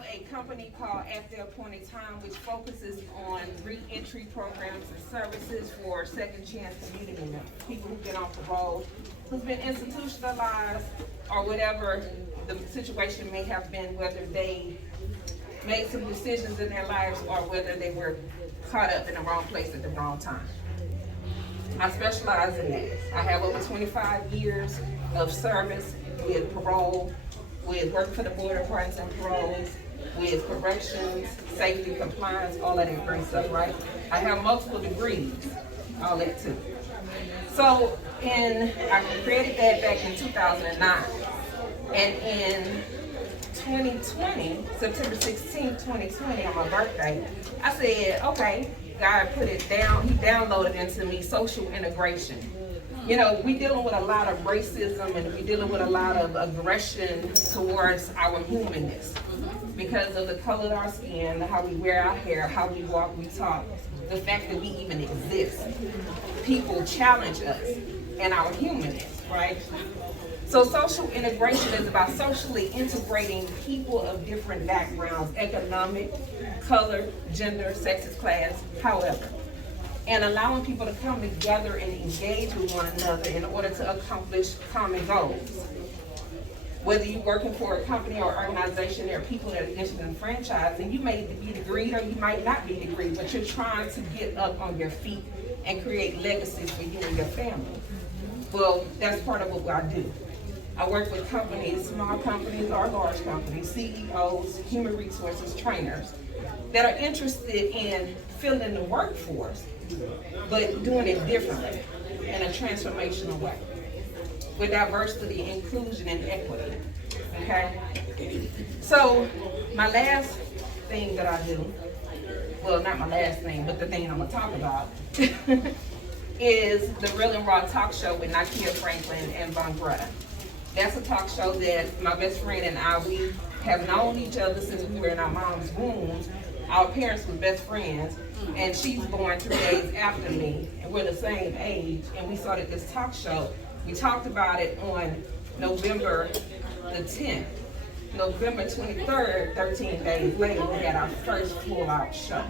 have a company called At Their Appointed Time, which focuses on re-entry programs and services for second chance community members, people who've been on parole, who's been institutionalized, or whatever the situation may have been, whether they made some decisions in their lives or whether they were caught up in the wrong place at the wrong time. I specialize in that. I have over 25 years of service with parole, with working for the Board of Pardons and Paroles, with corrections, safety, compliance, all of that great stuff, right? I have multiple degrees, all that too. So I created that back in 2009. And in 2020, September 16, 2020, on my birthday, I said, okay, God put it down, he downloaded into me social integration. You know, we dealing with a lot of racism and we dealing with a lot of aggression towards our humanness because of the color of our skin, how we wear our hair, how we walk, we talk, the fact that we even exist. People challenge us and our humanness, right? So social integration is about socially integrating people of different backgrounds, economic, color, gender, sexist class, however, and allowing people to come together and engage with one another in order to accomplish common goals. Whether you're working for a company or organization, there are people that are interested in franchise, and you may be degreed or you might not be degreed, but you're trying to get up on your feet and create legacies for you and your family. Well, that's part of what I do. I work with companies, small companies or large companies, CEOs, human resources, trainers, that are interested in filling the workforce, but doing it differently in a transformational way, with diversity, inclusion, and equity, okay? So my last thing that I do, well, not my last thing, but the thing I'm gonna talk about, is the Real and Raw Talk Show with Nakia Franklin and Von Greta. That's a talk show that my best friend and I, we have known each other since we were in our mom's womb. Our parents were best friends, and she's born 3 days after me, and we're the same age, and we started this talk show. We talked about it on November the 10th. November 23rd, 13 days later, we had our first full-out show.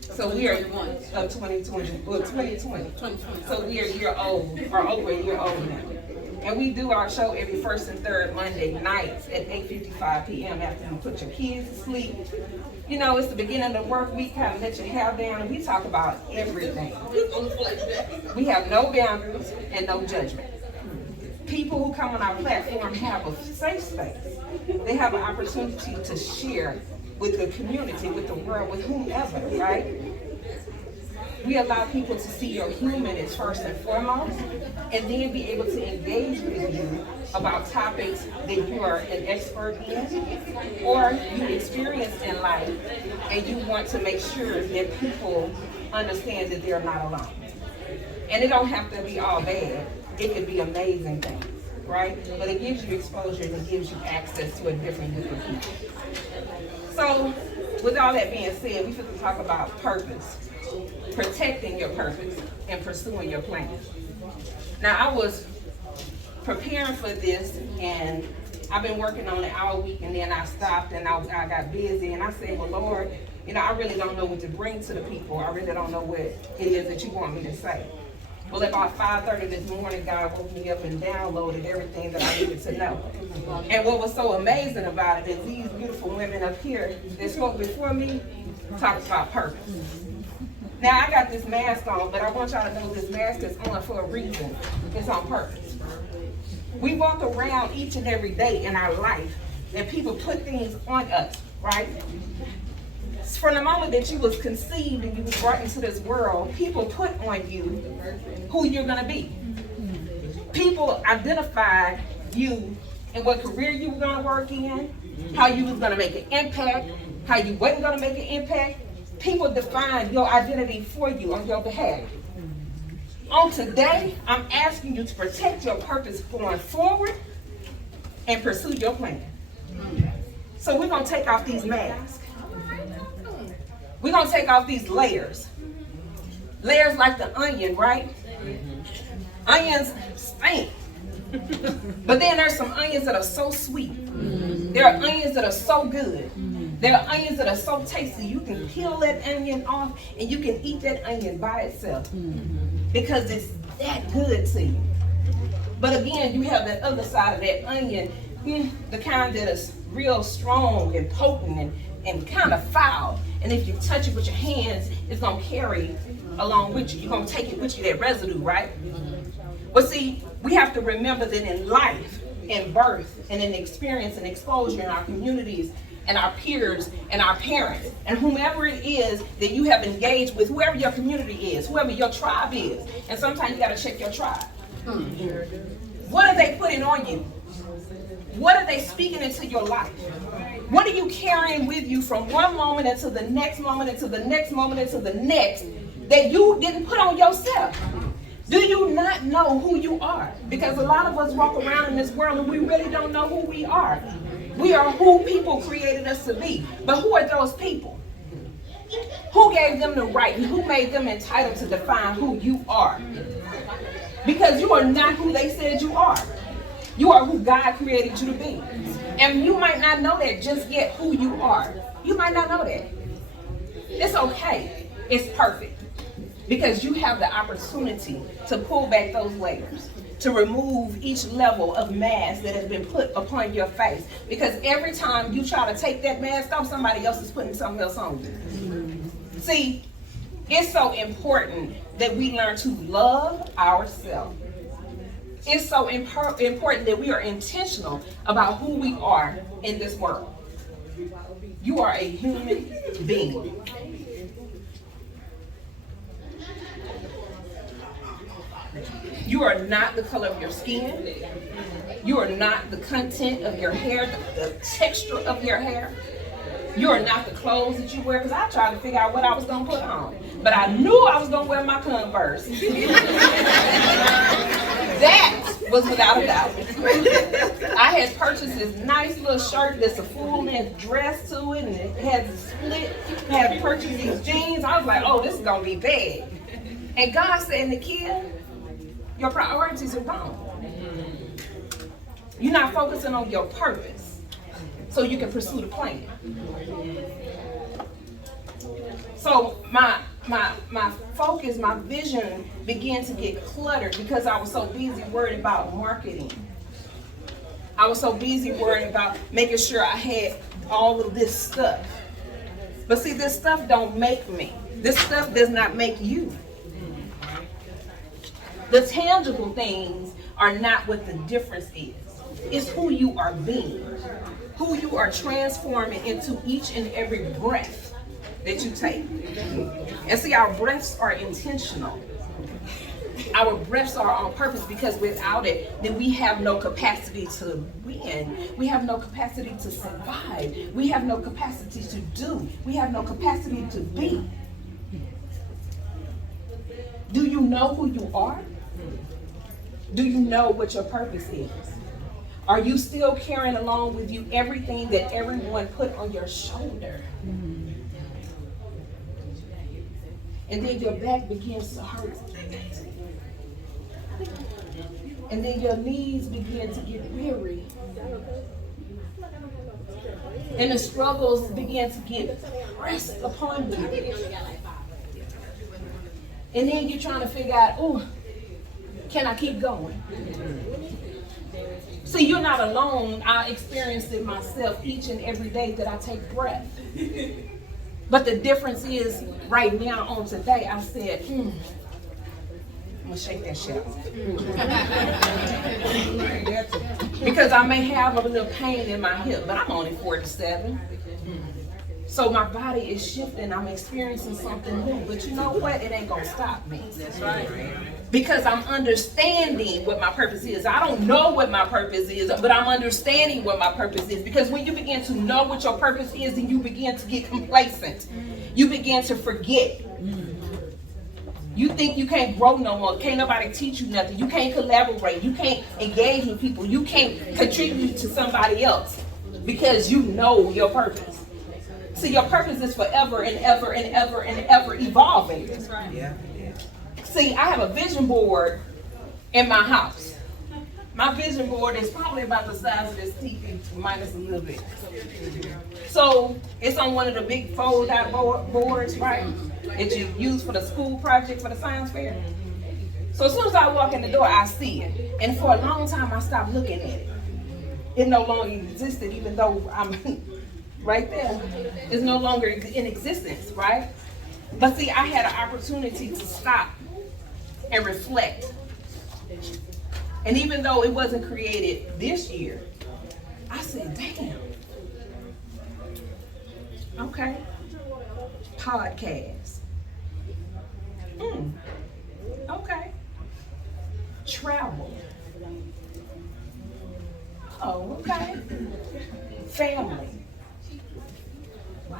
So we are 2020. So we are a year old, or over a year old now. And we do our show every first and third Monday nights at 8:55 p.m. after you put your kids to sleep. You know, it's the beginning of the work week, kind of let your hair down, and we talk about everything. We have no boundaries and no judgment. People who come on our platform have a safe space. They have an opportunity to share with the community, with the world, with whomever, right? We allow people to see your humanness first and foremost, and then be able to engage with you about topics that you are an expert in, or you experience in life, and you want to make sure that people understand that they're not alone. And it don't have to be all bad. It could be amazing things, right? But it gives you exposure and it gives you access to a different group of people. So, with all that being said, we should talk about purpose. Protecting your purpose and pursuing your plan. Now, I was preparing for this, and I've been working on it all week, and then I stopped and I got busy, and I said, well, Lord, you know, I really don't know what to bring to the people. I really don't know what it is that you want me to say. Well, at about 5:30 this morning, God woke me up and downloaded everything that I needed to know. And what was so amazing about it is these beautiful women up here that spoke before me talked about purpose. Now, I got this mask on, but I want y'all to know this mask is on for a reason. It's on purpose. We walk around each and every day in our life, and people put things on us, right? From the moment that you was conceived and you was brought into this world, people put on you who you're going to be. People identified you and what career you were going to work in, how you was going to make an impact, how you wasn't going to make an impact. People define your identity for you on your behalf. On today, I'm asking you to protect your purpose going forward and pursue your plan. So we're going to take off these masks. We're going to take off these layers. Layers like the onion, right? Onions stink. But then there's some onions that are so sweet. There are onions that are so good. There are onions that are so tasty, you can peel that onion off and you can eat that onion by itself because it's that good to you. But again, you have that other side of that onion, the kind that is real strong and potent and kind of foul. And if you touch it with your hands, it's going to carry along with you. You're going to take it with you, that residue, right? But see, we have to remember that in life, in birth, and in experience and exposure in our communities, and our peers, and our parents, and whomever it is that you have engaged with, whoever your community is, whoever your tribe is. And sometimes you got to check your tribe. What are they putting on you? What are they speaking into your life? What are you carrying with you from one moment into the next moment, into the next moment, into the next, that you didn't put on yourself? Do you not know who you are? Because a lot of us walk around in this world and we really don't know who we are. We are who people created us to be. But who are those people? Who gave them the right and who made them entitled to define who you are? Because you are not who they said you are. You are who God created you to be. And you might not know that just yet, who you are. You might not know that. It's okay. It's perfect. Because you have the opportunity to pull back those layers, to remove each level of mask that has been put upon your face. Because every time you try to take that mask off, somebody else is putting something else on you. See, it's so important that we learn to love ourselves. It's so important that we are intentional about who we are in this world. You are a human being. You are not the color of your skin. You are not the content of your hair, the texture of your hair. You are not the clothes that you wear, because I tried to figure out what I was going to put on. But I knew I was going to wear my Converse. That was without a doubt. I had purchased this nice little shirt that's a full-length dress to it, and it has a split. I had purchased these jeans. I was like, oh, this is going to be bad. And God said, Nakia, your priorities are wrong. You're not focusing on your purpose so you can pursue the plan. So my focus, my vision began to get cluttered because I was so busy worried about marketing. I was so busy worried about making sure I had all of this stuff. But see, this stuff don't make me. This stuff does not make you. The tangible things are not what the difference is. It's who you are being, who you are transforming into each and every breath that you take. And see, our breaths are intentional. Our breaths are on purpose, because without it, then we have no capacity to win. We have no capacity to survive. We have no capacity to do. We have no capacity to be. Do you know who you are? Do you know what your purpose is? Are you still carrying along with you everything that everyone put on your shoulder? And then your back begins to hurt. And then your knees begin to get weary. And the struggles begin to get pressed upon you. And then you're trying to figure out, oh, can I keep going? See, you're not alone. I experience it myself each and every day that I take breath. But the difference is, right now on today, I said, I'm gonna shake that shit off. Because I may have a little pain in my hip, but I'm only 47. So my body is shifting. I'm experiencing something new. But you know what? It ain't gonna stop me. That's right. Because I'm understanding what my purpose is. I don't know what my purpose is, but I'm understanding what my purpose is. Because when you begin to know what your purpose is, then you begin to get complacent. You begin to forget. You think you can't grow no more. Can't nobody teach you nothing. You can't collaborate. You can't engage with people. You can't contribute to somebody else because you know your purpose. See, your purpose is forever and ever and ever and ever evolving. That's right. Yeah. See, I have a vision board in my house. My vision board is probably about the size of this TV minus a little bit. So it's on one of the big fold-out boards, right? That you use for the school project for the science fair. So as soon as I walk in the door, I see it. And for a long time, I stopped looking at it. It no longer existed, even though I'm right there. It's no longer in existence, right? But see, I had an opportunity to stop and reflect. And even though it wasn't created this year, I said, damn. Okay. Podcast. Okay. Travel. Oh, okay. Family. Wow.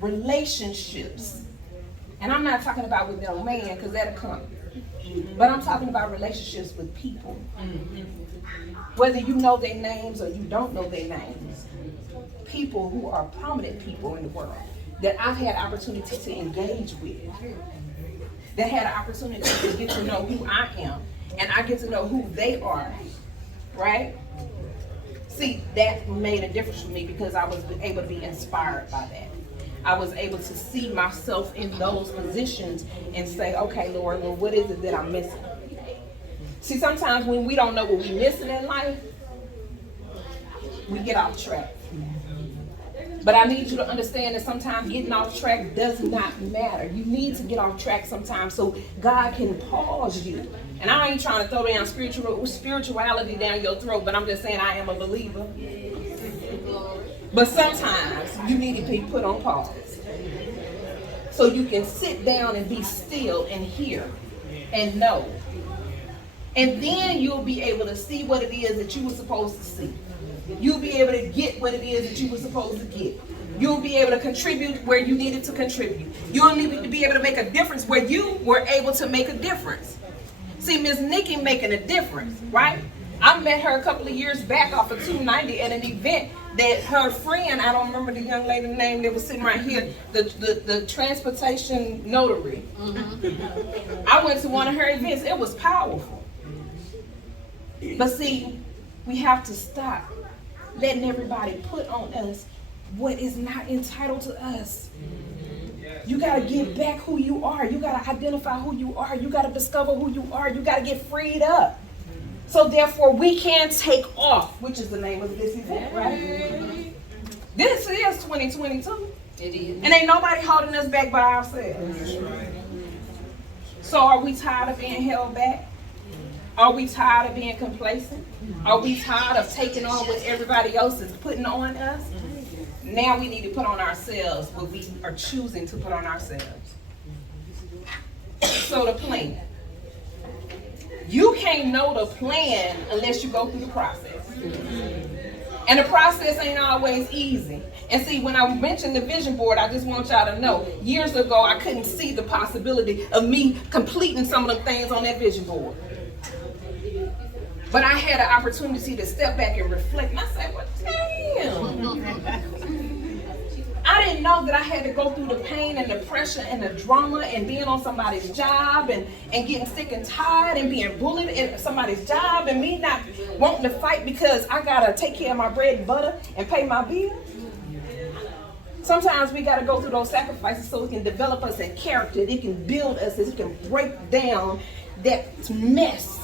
Relationships. And I'm not talking about with no man, because that'll come. But I'm talking about relationships with people. Whether you know their names or you don't know their names. People who are prominent people in the world that I've had opportunity to engage with. That had an opportunity to get to know who I am. And I get to know who they are. Right? See, that made a difference for me because I was able to be inspired by that. I was able to see myself in those positions and say, okay, Lord, well, what is it that I'm missing? See, sometimes when we don't know what we're missing in life, we get off track. But I need you to understand that sometimes getting off track does not matter. You need to get off track sometimes so God can pause you. And I ain't trying to throw down spirituality down your throat, but I'm just saying I am a believer. But sometimes you need to be put on pause so you can sit down and be still and hear and know. And then you'll be able to see what it is that you were supposed to see. You'll be able to get what it is that you were supposed to get. You'll be able to contribute where you needed to contribute. You'll need to be able to make a difference where you were able to make a difference. See, Miss Nikki making a difference, right? I met her a couple of years back off of 290 at an event that her friend, I don't remember the young lady's name that was sitting right here, the transportation notary. I went to one of her events. It was powerful. But see, we have to stop letting everybody put on us what is not entitled to us. You got to get back who you are. You got to identify who you are. You got to discover who you are. You got to get freed up. So therefore, we can take off, which is the name of this event, right? This is 2022. It is. And ain't nobody holding us back but ourselves. So are we tired of being held back? Are we tired of being complacent? Are we tired of taking on what everybody else is putting on us? Now we need to put on ourselves what we are choosing to put on ourselves. So the plan. You can't know the plan unless you go through the process. And the process ain't always easy. And see, when I mentioned the vision board, I just want y'all to know, years ago, I couldn't see the possibility of me completing some of the things on that vision board. But I had an opportunity to step back and reflect. And I said, well, damn. I didn't know that I had to go through the pain and the pressure and the drama and being on somebody's job and getting sick and tired and being bullied in somebody's job and me not wanting to fight because I got to take care of my bread and butter and pay my bills. Sometimes we got to go through those sacrifices so it can develop us in character. It can build us. It can break down that mess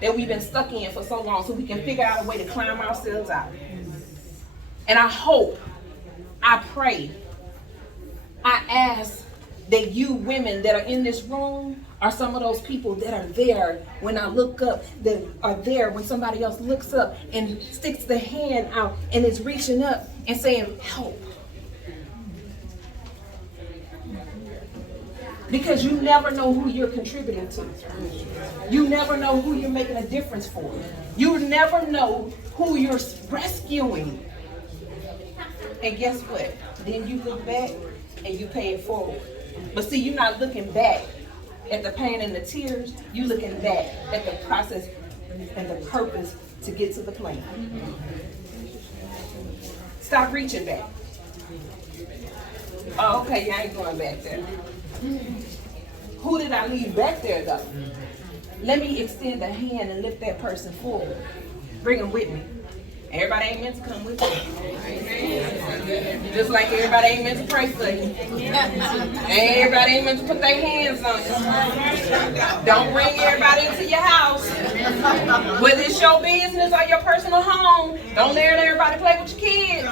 that we've been stuck in for so long so we can figure out a way to climb ourselves out. And I hope, I pray, I ask that you women that are in this room are some of those people that are there when I look up, that are there when somebody else looks up and sticks the hand out and is reaching up and saying, help. Because you never know who you're contributing to. You never know who you're making a difference for. You never know who you're rescuing. And guess what? Then you look back and you pay it forward. But see, you're not looking back at the pain and the tears. You're looking back at the process and the purpose to get to the plan. Stop reaching back. Oh, okay, I ain't going back there. Who did I leave back there though? let me extend a hand and lift that person forward. Bring them with me. Everybody ain't meant to come with you. Just like everybody ain't meant to pray for you. Everybody ain't meant to put their hands on you. Don't bring everybody into your house. Whether it's your business or your personal home, don't let everybody play with your kids.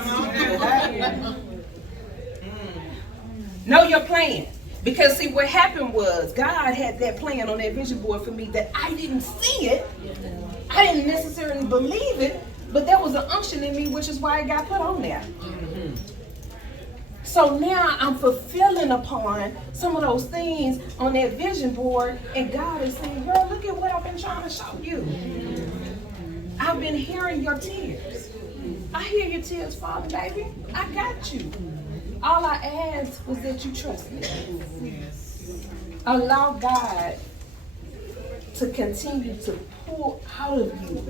Know your plan. Because see, what happened was God had that plan on that vision board for me that I didn't see it. I didn't necessarily believe it, but there was an unction in me, which is why it got put on there. So now I'm fulfilling upon some of those things on that vision board, and God is saying, girl, look at what I've been trying to show you. I've been hearing your tears. I hear your tears falling, baby. I got you. All I asked was that you trust me. Allow God to continue to pull out of you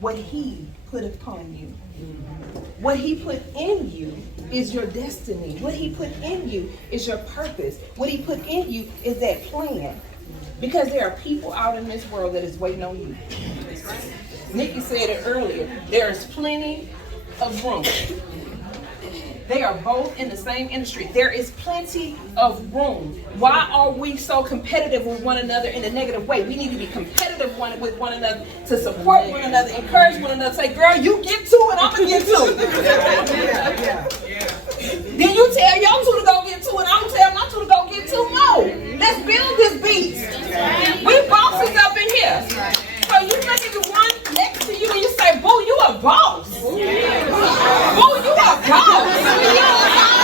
what he put upon you. What he put in you is your destiny. What he put in you is your purpose. What he put in you is that plan. Because there are people out in this world that is waiting on you. Nikki said it earlier. There is plenty of room. They are both in the same industry. There is plenty of room. Why are we so competitive with one another in a negative way? We need to be competitive with one another, to support one another, encourage one another. Say, girl, you get to it, I'm going to get to it. Then you tell your two to go get to it, I'm going to tell my two to go get to it. No, let's build this beast. We bosses up in here. So you look at the one next to you and you say, boo, you a boss. Boo, you a boss.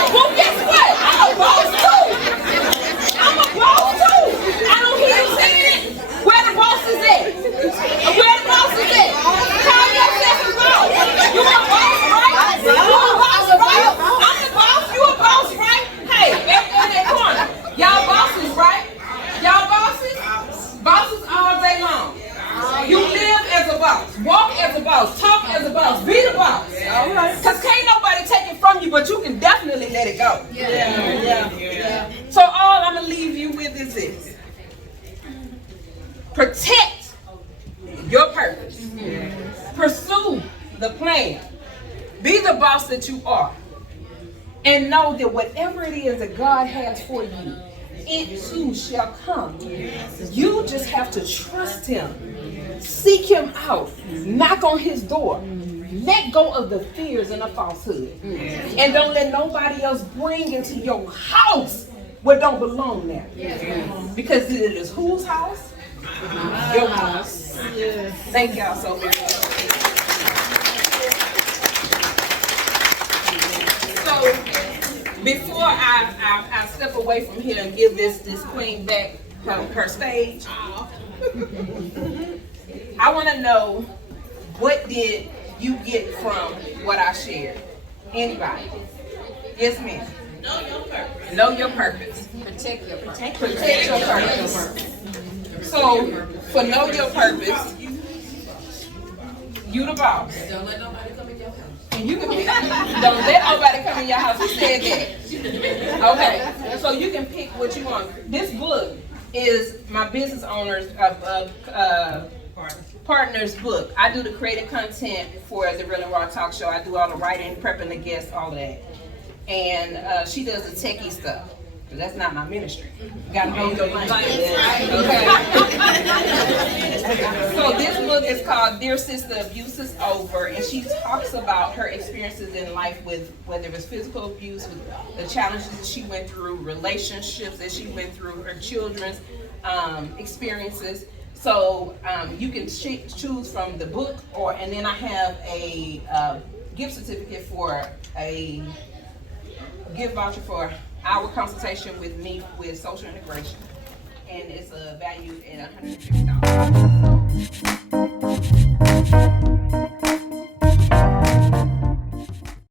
Well, guess what? I'm a boss too. I'm a boss too. I don't hear you saying it. Where the boss is at? Where the boss is at? Call yourself a boss. You a boss, right? You a boss, right? I'm the boss. You a boss, right? Hey, everybody in that corner. Y'all bosses, right? Y'all bosses? Bosses all day long. You live as a boss, walk as a boss, talk as a boss, be the boss. Because can't nobody take it from you, but you can definitely let it go. Yeah. So all I'm going to leave you with is this. Protect your purpose. Pursue the plan. Be the boss that you are. And know that whatever it is that God has for you, it too shall come. You just have to trust him. Seek him out. Knock on his door. Let go of the fears and the falsehood. And don't let nobody else bring into your house what don't belong there. Because it is whose house? Your house. Thank y'all so much. So before I step away from here and give this queen back her stage, I want to know, what did you get from what I shared? Anybody? Yes, ma'am. Know your purpose. Know your purpose. Protect your purpose. Protect your purpose. So, for know your purpose, you the boss. Don't let nobody come in your house. And you can pick, don't let nobody come in your house. Who said that? Okay, so you can pick what you want. This book is my business owner's partner's book. I do the creative content for the Real and Raw Talk Show. I do all the writing, prepping the guests, all of that. And she does the techie stuff. But that's not my ministry. You gotta know your language. Okay. So this book is called Dear Sister, Abuse is Over, and she talks about her experiences in life with whether it was physical abuse, with the challenges that she went through, relationships that she went through, her children's experiences. So you can choose from the book, and then I have a gift certificate for a gift voucher for our consultation with me with social integration, and it's valued at $150.